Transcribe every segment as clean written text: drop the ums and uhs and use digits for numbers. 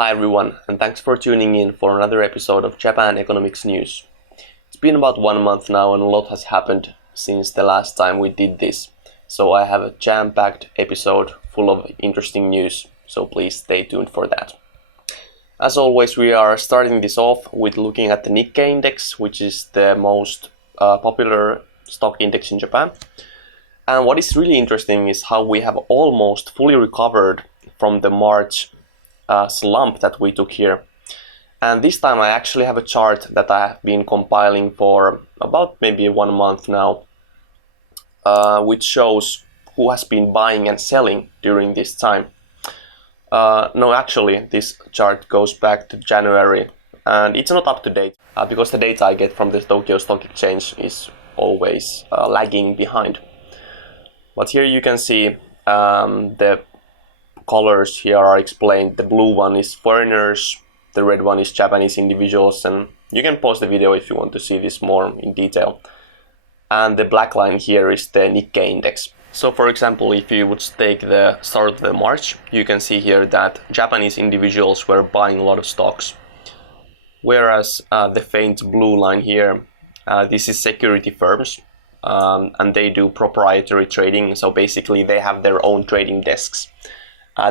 Hi everyone, and thanks for tuning in for another episode of Japan Economics News. It's been about 1 month now and a lot has happened since the last time we did this. So I have a jam-packed episode full of interesting news, so please stay tuned for that. As always, we are starting this off with looking at the Nikkei index, which is the most popular stock index in Japan. And what is really interesting is how we have almost fully recovered from the March slump that we took here. And this time I actually have a chart that I have been compiling for about maybe 1 month now, which shows who has been buying and selling during this time. No, actually, this chart goes back to January, and it's not up to date because the data I get from the Tokyo Stock Exchange is always lagging behind. But here you can see the colors here are explained. The blue one is foreigners, the red one is Japanese individuals, and you can pause the video if you want to see this more in detail. And the black line here is the Nikkei index. So for example, if you would take the start of the March, you can see here that Japanese individuals were buying a lot of stocks. Whereas the faint blue line here, this is security firms, and they do proprietary trading. So basically they have their own trading desks.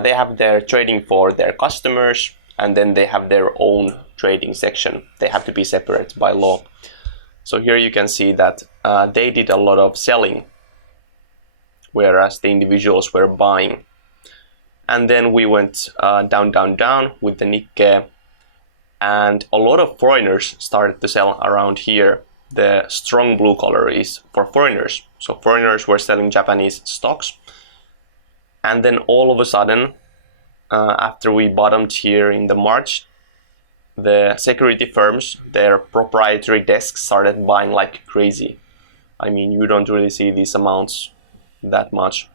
They have their trading for their customers, and then they have their own trading section. They have to be separate by law. So here you can see that they did a lot of selling, whereas the individuals were buying. And then we went down with the Nikkei, and a lot of foreigners started to sell around here. The strong blue color is for foreigners. So foreigners were selling Japanese stocks. And then all of a sudden, after we bottomed here in the March, the security firms, their proprietary desks started buying like crazy. I mean, you don't really see these amounts that much.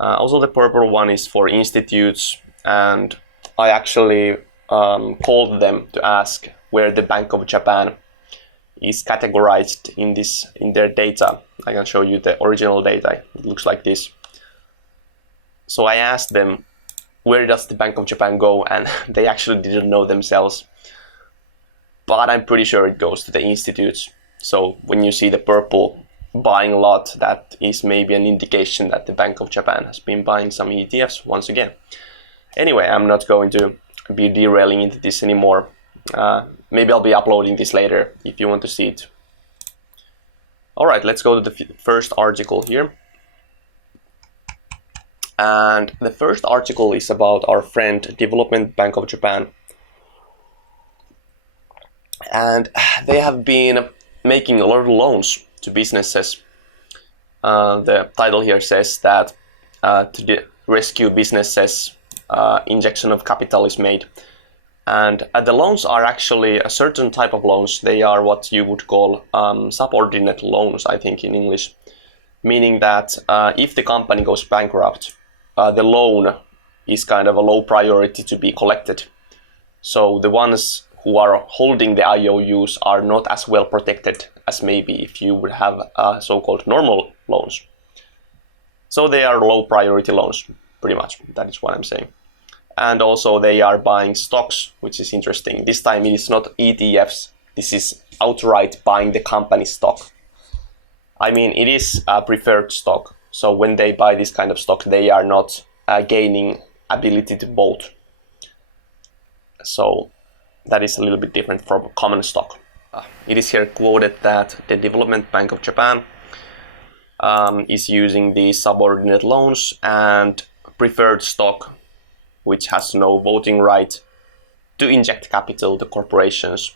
Also, the purple one is for institutes, and I actually called them to ask where the Bank of Japan is categorized in their data. I can show you the original data. It looks like this. So I asked them, where does the Bank of Japan go? And they actually didn't know themselves. But I'm pretty sure it goes to the institutes. So when you see the purple buying a lot, that is maybe an indication that the Bank of Japan has been buying some ETFs once again. Anyway, I'm not going to be derailing into this anymore. Maybe I'll be uploading this later if you want to see it. All right, let's go to the first article here. And the first article is about our friend Development Bank of Japan. And they have been making a lot of loans to businesses. The title here says that to rescue businesses, injection of capital is made. And the loans are actually a certain type of loans. They are what you would call subordinate loans, I think in English. Meaning that if the company goes bankrupt, the loan is kind of a low priority to be collected. So the ones who are holding the IOUs are not as well protected as maybe if you would have so-called normal loans. So they are low priority loans, pretty much. That is what I'm saying. And also they are buying stocks, which is interesting. This time it is not ETFs. This is outright buying the company stock. I mean, it is a preferred stock. So when they buy this kind of stock, they are not gaining ability to vote. So that is a little bit different from common stock. It is here quoted that the Development Bank of Japan is using these subordinate loans and preferred stock, which has no voting right, to inject capital to corporations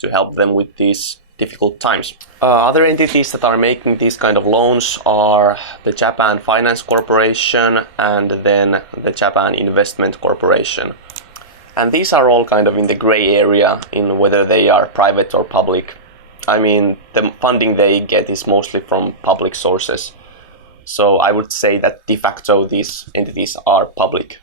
to help them with these difficult times. Other entities that are making these kind of loans are the Japan Finance Corporation and then the Japan Investment Corporation. And these are all kind of in the gray area in whether they are private or public. I mean, the funding they get is mostly from public sources. So I would say that de facto these entities are public.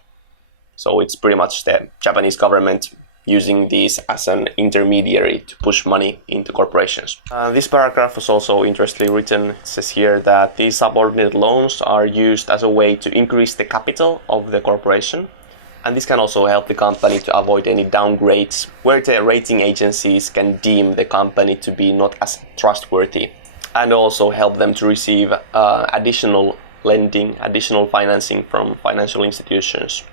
So it's pretty much the Japanese government using these as an intermediary to push money into corporations. This paragraph was also interestingly written. It says here that these subordinate loans are used as a way to increase the capital of the corporation And this can also help the company to avoid any downgrades where the rating agencies can deem the company to be not as trustworthy, and also help them to receive additional lending, additional financing from financial institutions.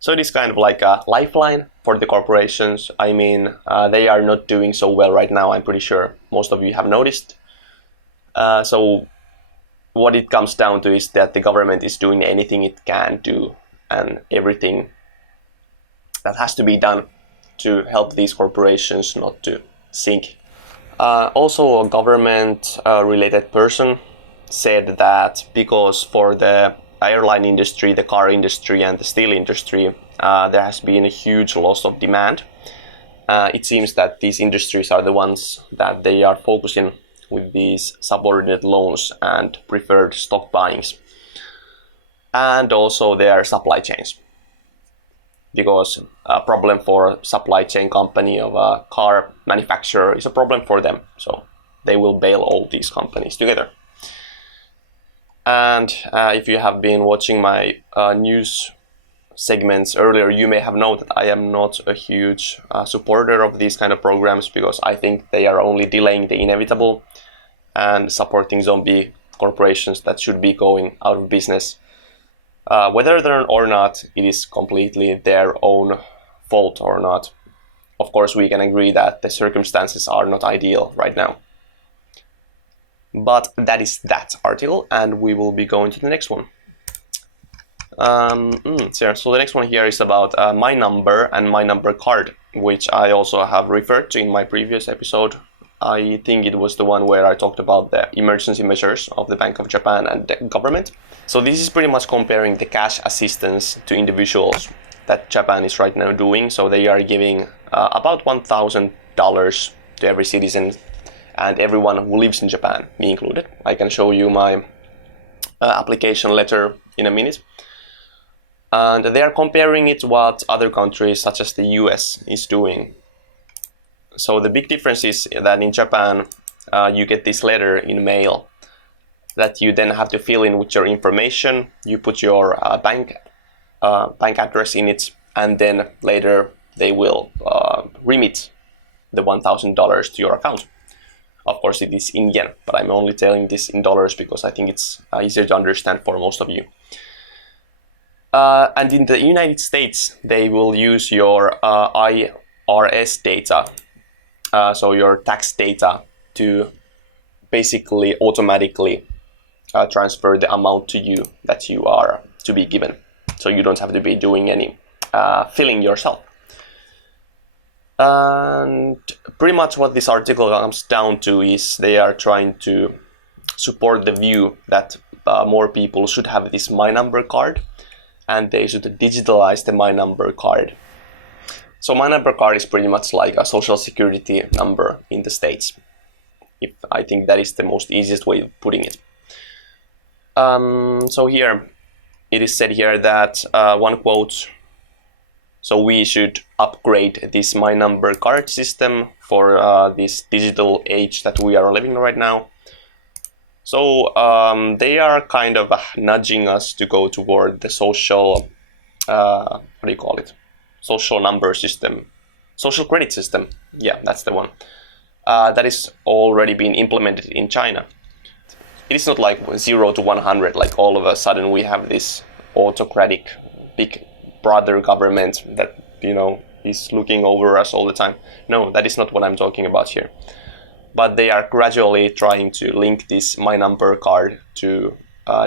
So it is kind of like a lifeline for the corporations. I mean, they are not doing so well right now. I'm pretty sure most of you have noticed. So what it comes down to is that the government is doing anything it can do and everything that has to be done to help these corporations not to sink. Also, a government-related person said that because for the airline industry, the car industry, and the steel industry, there has been a huge loss of demand. It seems that these industries are the ones that they are focusing with these subordinate loans and preferred stock buyings. And also their supply chains. Because a problem for supply chain company of a car manufacturer is a problem for them. So they will bail all these companies together. And if you have been watching my news segments earlier, you may have noted that I am not a huge supporter of these kind of programs because I think they are only delaying the inevitable and supporting zombie corporations that should be going out of business. Whether they're or not, it is completely their own fault or not. Of course, we can agree that the circumstances are not ideal right now. But that is that article, and we will be going to the next one. So the next one here is about my number and my number card, which I also have referred to in my previous episode. I think it was the one where I talked about the emergency measures of the Bank of Japan and the government. So this is pretty much comparing the cash assistance to individuals that Japan is right now doing. So they are giving about $1,000 to every citizen and everyone who lives in Japan, me included. I can show you my application letter in a minute. And they are comparing it to what other countries, such as the US, is doing. So the big difference is that in Japan, you get this letter in mail that you then have to fill in with your information. You put your bank address in it, and then later they will remit the $1,000 to your account. Of course, it is in yen, but I'm only telling this in dollars because I think it's easier to understand for most of you. And in the United States, they will use your IRS data, so your tax data, to basically automatically transfer the amount to you that you are to be given. So you don't have to be doing any filling yourself. And pretty much what this article comes down to is they are trying to support the view that more people should have this My Number card, and they should digitalize the My Number card. So My Number card is pretty much like a social security number in the States. I think that is the most easiest way of putting it. So here, it is said here that, one quote, so we should upgrade this My Number card system for this digital age that we are living right now. So they are kind of nudging us to go toward the social, social number system, social credit system. Yeah, that's the one. That is already been implemented in China. It is not like 0 to 100, like all of a sudden we have this autocratic big brother government that, is looking over us all the time. No, that is not what I'm talking about here. But they are gradually trying to link this My Number card to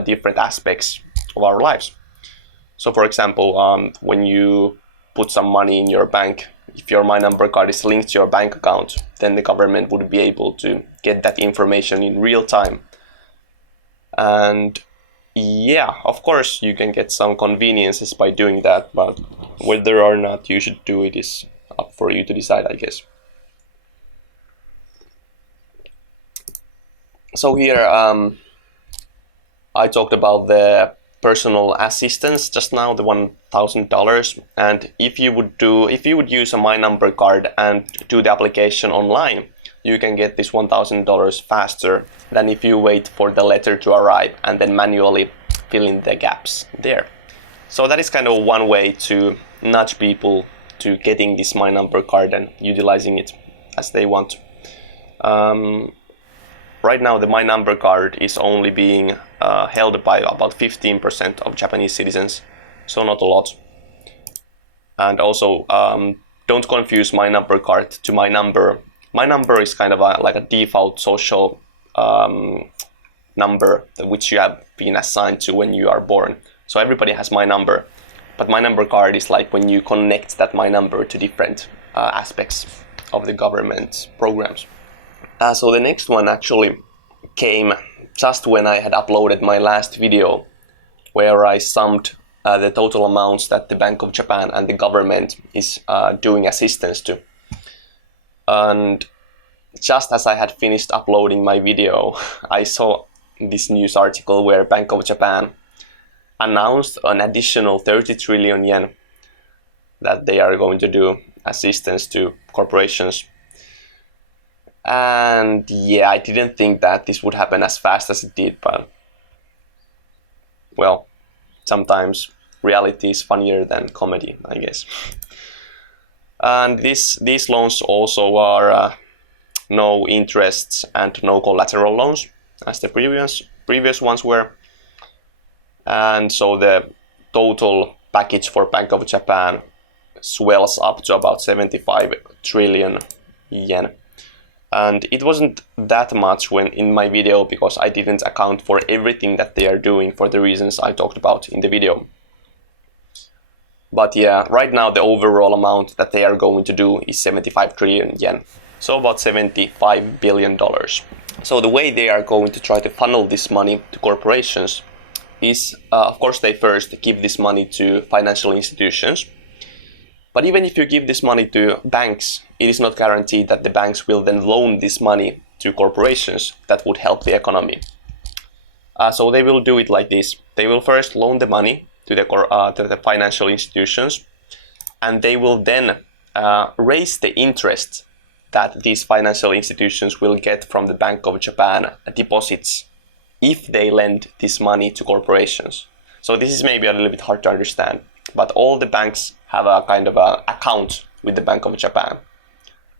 different aspects of our lives. So for example, when you put some money in your bank, if your My Number card is linked to your bank account, then the government would be able to get that information in real time. And yeah, of course you can get some conveniences by doing that, but whether or not you should do it is up for you to decide, I guess. So here I talked about the personal assistance just now, the $1,000, and if you would use a My Number card and do the application online, you can get this $1,000 faster than if you wait for the letter to arrive and then manually fill in the gaps there. So that is kind of one way to nudge people to getting this My Number card and utilizing it as they want. Right now, the My Number card is only being held by about 15% of Japanese citizens, so not a lot. And also, don't confuse My Number card to My Number. My Number is kind of like a default social number which you have been assigned to when you are born. So everybody has My Number. But My Number card is like when you connect that My Number to different aspects of the government programs. So the next one actually came just when I had uploaded my last video, where I summed the total amounts that the Bank of Japan and the government is doing assistance to. And just as I had finished uploading my video, I saw this news article where Bank of Japan announced an additional 30 trillion yen that they are going to do assistance to corporations. And yeah, I didn't think that this would happen as fast as it did, but well, sometimes reality is funnier than comedy, I guess. And these loans also are no interest and no collateral loans, as the previous ones were. And so the total package for Bank of Japan swells up to about 75 trillion yen. And it wasn't that much when in my video, because I didn't account for everything that they are doing for the reasons I talked about in the video. But yeah, right now the overall amount that they are going to do is 75 trillion yen. So about $75 billion. So the way they are going to try to funnel this money to corporations is, of course, they first give this money to financial institutions. But even if you give this money to banks, it is not guaranteed that the banks will then loan this money to corporations that would help the economy. So they will do it like this. They will first loan the money to the financial institutions, and they will then raise the interest that these financial institutions will get from the Bank of Japan deposits if they lend this money to corporations. So this is maybe a little bit hard to understand, but all the banks have a kind of a account with the Bank of Japan.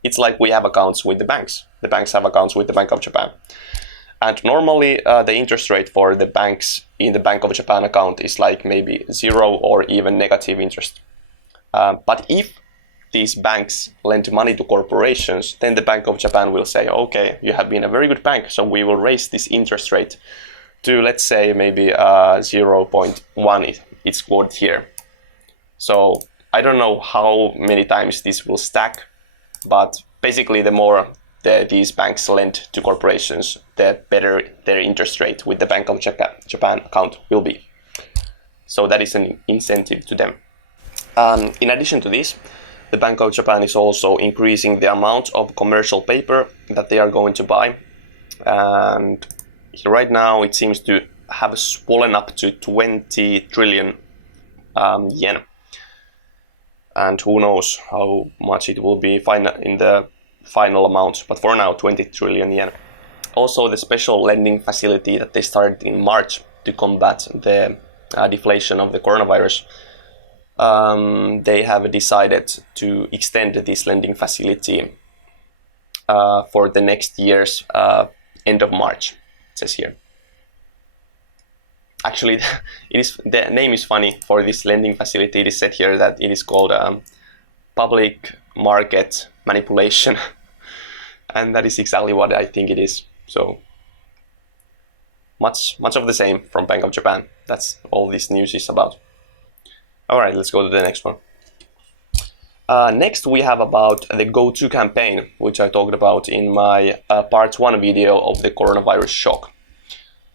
It's like we have accounts with the banks. The banks have accounts with the Bank of Japan. And normally the interest rate for the banks in the Bank of Japan account is like maybe 0 or even negative interest. But if these banks lend money to corporations, then the Bank of Japan will say, okay, you have been a very good bank, so we will raise this interest rate to, let's say, maybe 0.1, it's quoted here. So I don't know how many times this will stack, but basically the more these banks lend to corporations, the better their interest rate with the Bank of Japan account will be. So that is an incentive to them. In addition to this, the Bank of Japan is also increasing the amount of commercial paper that they are going to buy. And right now it seems to have swollen up to 20 trillion yen. And who knows how much it will be in the final amount, but for now 20 trillion yen. Also the special lending facility that they started in March to combat the deflation of the coronavirus, they have decided to extend this lending facility for the next year's end of March, it says here. Actually, the name is funny for this lending facility. It is said here that it is called public market manipulation, and that is exactly what I think it is. So much of the same from Bank of Japan. That's all this news is about. All right, let's go to the next one. Next, we have about the GoTo campaign, which I talked about in my part 1 video of the coronavirus shock.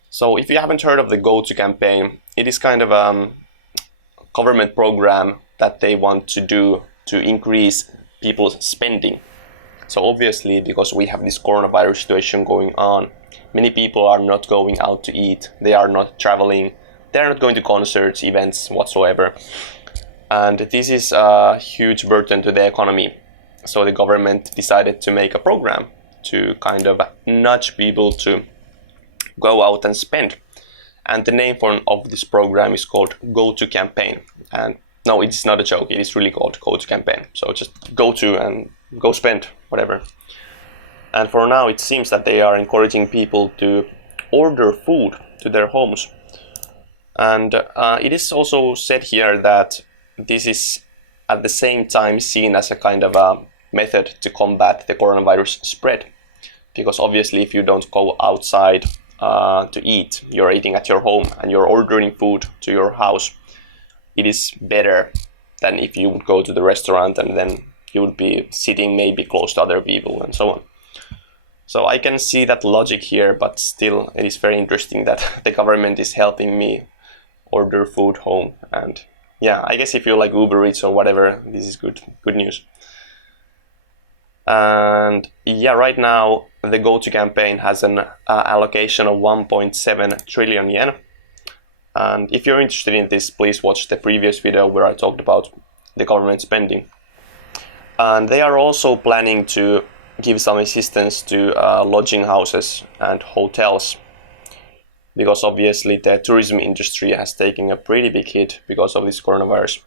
So if you haven't heard of the GoTo campaign, it is kind of a government program that they want to do to increase people's spending. So obviously, because we have this coronavirus situation going on, many people are not going out to eat, they are not traveling, they are not going to concerts, events whatsoever. And this is a huge burden to the economy. So the government decided to make a program to kind of nudge people to go out and spend. And the name of this program is called GoTo Campaign. And no, it's not a joke. It is really called GoTo Campaign. So just go to and go spend whatever. And for now, it seems that they are encouraging people to order food to their homes. And it is also said here that this is at the same time seen as a kind of a method to combat the coronavirus spread. Because obviously, if you don't go outside to eat, you're eating at your home and you're ordering food to your house, it is better than if you would go to the restaurant and then you would be sitting maybe close to other people and so on. So I can see that logic here, but still it is very interesting that the government is helping me order food home. And yeah, I guess if you like Uber Eats or whatever, this is good news. And yeah, right now the GoTo campaign has an allocation of 1.7 trillion yen. And if you're interested in this, please watch the previous video where I talked about the government spending. And they are also planning to give some assistance to lodging houses and hotels, because obviously the tourism industry has taken a pretty big hit because of this coronavirus.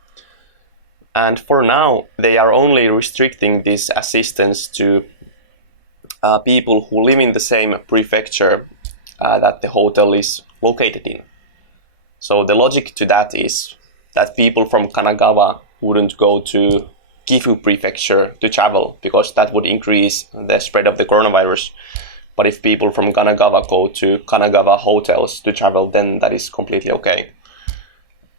And for now, they are only restricting this assistance to people who live in the same prefecture that the hotel is located in. So the logic to that is that people from Kanagawa wouldn't go to Gifu prefecture to travel, because that would increase the spread of the coronavirus. But if people from Kanagawa go to Kanagawa hotels to travel, then that is completely okay.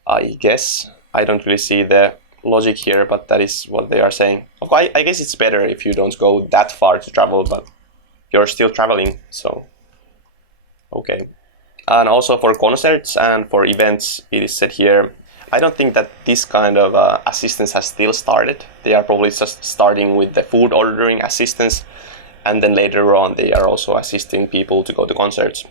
I guess I don't really see the logic here, but that is what they are saying. I guess it's better if you don't go that far to travel, but you're still traveling, so okay. And also for concerts and for events, it is said here, I don't think that this kind of assistance has still started. They are probably just starting with the food ordering assistance, and then later on they are also assisting people to go to concerts.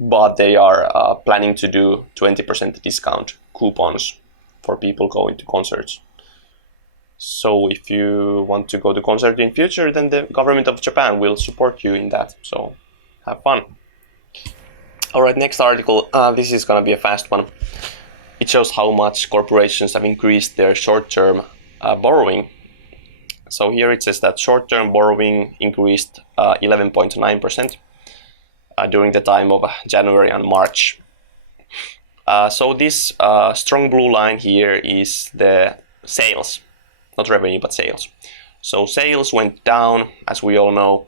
But they are planning to do 20% discount coupons for people going to concerts. So if you want to go to concert in future, then the government of Japan will support you in that. So have fun. Alright, next article. This is going to be a fast one. It shows how much corporations have increased their short-term borrowing. So here it says that short-term borrowing increased 11.9% during the time of January and March. So this strong blue line here is the sales, not revenue, but sales. So sales went down, as we all know,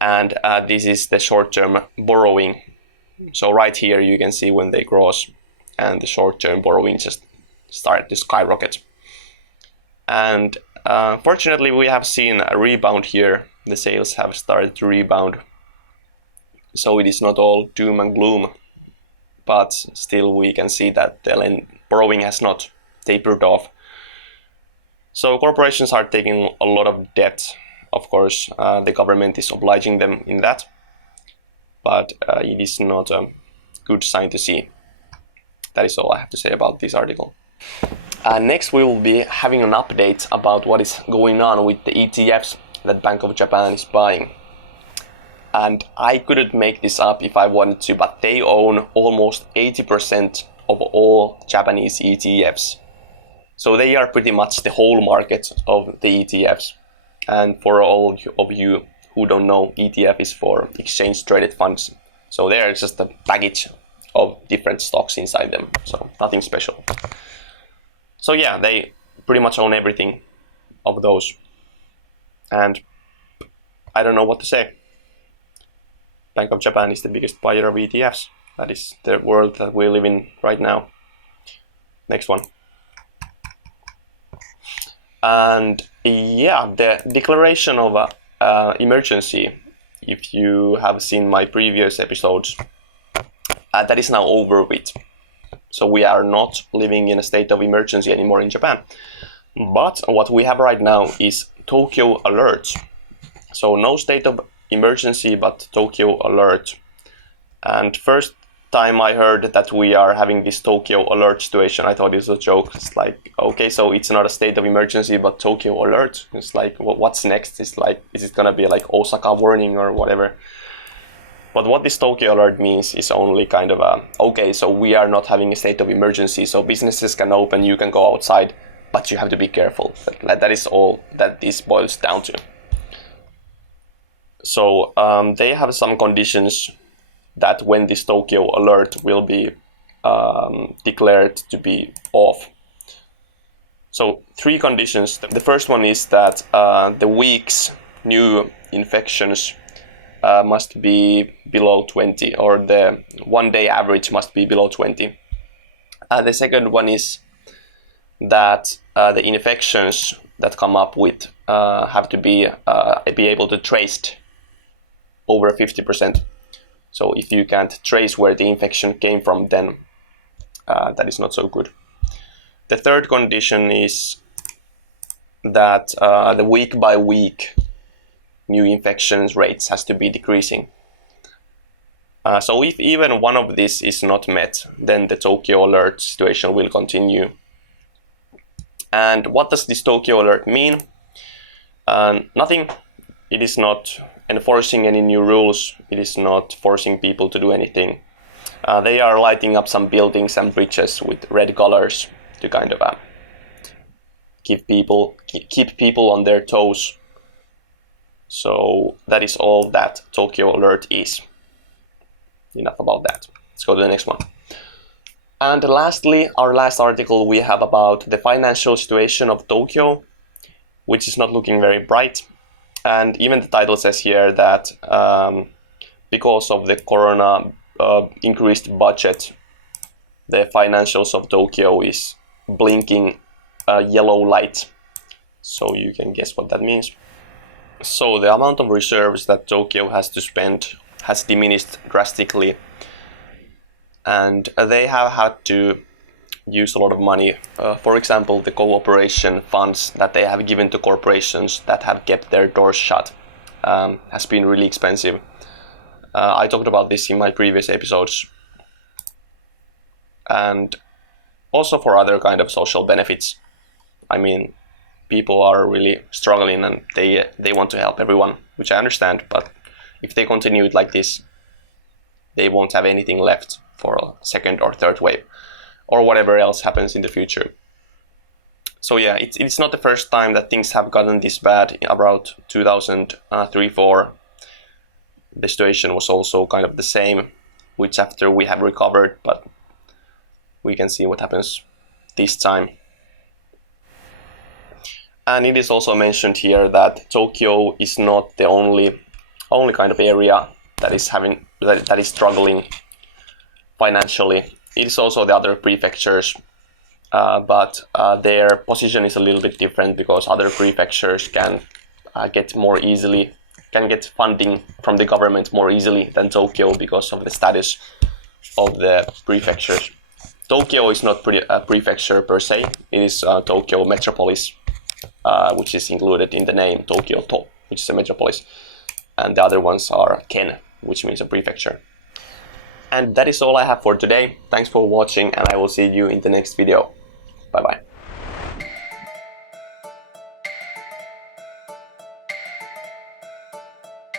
and this is the short-term borrowing. So right here you can see when they cross, and the short-term borrowing just started to skyrocket. And fortunately, we have seen a rebound here. The sales have started to rebound. So it is not all doom and gloom, but still we can see that the borrowing has not tapered off. So corporations are taking a lot of debt. Of course, the government is obliging them in that, but it is not a good sign to see. That is all I have to say about this article. Next, we will be having an update about what is going on with the ETFs that Bank of Japan is buying. And I couldn't make this up if I wanted to, but they own almost 80% of all Japanese ETFs. So they are pretty much the whole market of the ETFs. And for all of you who don't know, ETF is for exchange traded funds. So they are just a package of different stocks inside them. So nothing special. So yeah, they pretty much own everything of those. And I don't know what to say. Bank of Japan is the biggest buyer of ETFs. That is the world that we live in right now. Next one. And yeah, the declaration of emergency, if you have seen my previous episodes, that is now over with. So we are not living in a state of emergency anymore in Japan. But what we have right now is Tokyo alert. So no state of emergency, but Tokyo alert. And first time I heard that we are having this Tokyo alert situation, I thought it was a joke. It's like, okay, so it's not a state of emergency, but Tokyo alert. It's like, what's next? It's like, is it gonna be like Osaka warning or whatever? But what this Tokyo alert means is only kind of okay, so we are not having a state of emergency, so businesses can open, you can go outside, but you have to be careful. That is all that this boils down to. So they have some conditions that when this Tokyo alert will be declared to be off. So 3 conditions. The first one is that the week's new infections must be below 20, or the one-day average must be below 20. The second one is that the infections that come up with have to be able to traced over 50%. So if you can't trace where the infection came from, then that is not so good. The third condition is that the week by week new infections rates has to be decreasing. So if even one of these is not met, then the Tokyo alert situation will continue. And what does this Tokyo alert mean? Nothing. It is not enforcing any new rules. It is not forcing people to do anything. They are lighting up some buildings and bridges with red colors to kind of keep people on their toes. So that is all that Tokyo alert is. Enough about that. Let's go to the next one. And lastly, our last article we have about the financial situation of Tokyo, which is not looking very bright. And even the title says here that because of the corona increased budget, the financials of Tokyo is blinking a yellow light. So you can guess what that means. So the amount of reserves that Tokyo has to spend has diminished drastically, and they have had to use a lot of money. For example, the cooperation funds that they have given to corporations that have kept their doors shut has been really expensive. I talked about this in my previous episodes. And also for other kind of social benefits. I mean, people are really struggling and they want to help everyone, which I understand, but if they continue it like this, they won't have anything left for a second or third wave, or whatever else happens in the future. So yeah, it's not the first time that things have gotten this bad. About 2003-04, the situation was also kind of the same, which after we have recovered, but we can see what happens this time. And it is also mentioned here that Tokyo is not the only kind of area that is struggling financially. It is also the other prefectures, but their position is a little bit different because other prefectures can get funding from the government more easily than Tokyo because of the status of the prefectures. Tokyo is not a prefecture per se. It is Tokyo metropolis, which is included in the name Tokyo-to, which is a metropolis. And the other ones are ken, which means a prefecture. And that is all I have for today. Thanks for watching, and I will see you in the next video. Bye bye.